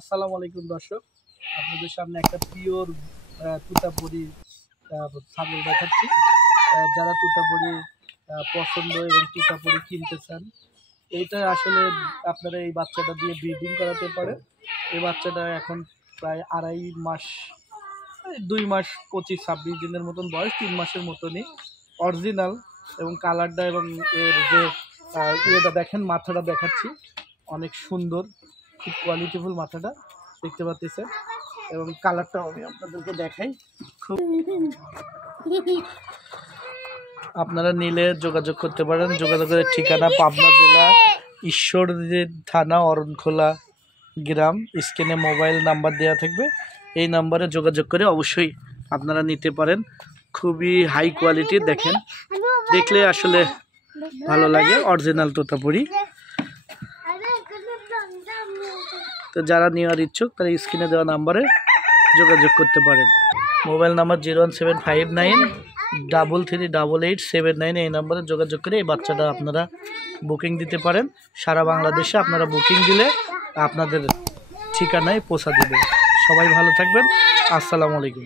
আসসালামু আলাইকুম দর্শক, আপনাদের সামনে একটা পিওর তুতাপুরি ছাগল দেখাচ্ছি। যারা তুতাপুরি পছন্দ এবং তুতাপুরি কিনতে চান, এইটা আসলে আপনারা এই বাচ্চাটা দিয়ে ব্রিডিং করাতে পারেন। এই বাচ্চাটা এখন প্রায় 2.5 মাস, 2 মাস 25-26 দিনের মতন বয়স, 3 মাসের মতনই অরিজিনাল। এবং কালারটা এবং এর যে ইয়েটা দেখেন, মাথাটা দেখাচ্ছি, অনেক সুন্দর, খুব কোয়ালিটিফুল মাথাটা দেখতে পাচ্ছেন। এবং কালারটাও আমি আপনাদেরকে দেখাই। খুব আপনারা নিলে যোগাযোগ করতে পারেন। যোগাযোগের ঠিকানা পাবনা জেলা ঈশ্বরদী থানা অরণখোলা গ্রাম। স্ক্রিনে মোবাইল নাম্বার দেওয়া থাকবে, এই নাম্বারে যোগাযোগ করে অবশ্যই আপনারা নিতে পারেন। খুবই হাই কোয়ালিটি, দেখেন, দেখলে আসলে ভালো লাগে, অরিজিনাল তোতাপুরি। তো যারা নেওয়ার ইচ্ছুক তারা স্ক্রিনে দেওয়া নাম্বারে যোগাযোগ করতে পারেন। মোবাইল নাম্বার 01759338879, এই নাম্বারে যোগাযোগ করে এই বাচ্চাটা আপনারা বুকিং দিতে পারেন। সারা বাংলাদেশে আপনারা বুকিং দিলে আপনাদের ঠিকানায় পৌঁছা দেবে। সবাই ভালো থাকবেন। আসসালামু আলাইকুম।